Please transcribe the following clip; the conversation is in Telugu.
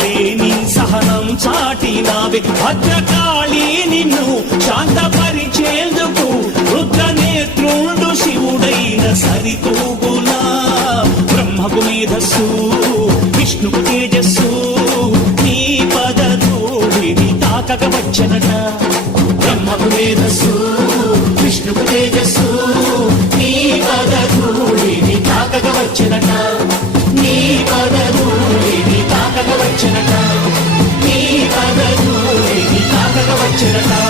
లేని సహనం అయినావే భద్రకాళి నిన్ను శాంతపరిచేందుకు రుద్ర నేత్రుడు శివుడైన సరితూగులా బ్రహ్మకు మేధస్సు విష్ణుకు తేజస్సు నీ పద ధూళిని తాకక వచ్చనట బ్రహ్మకు మేధస్సు విష్ణుకు తేజస్సు నీ పద ధూళిని తాకక వచ్చనట to the top.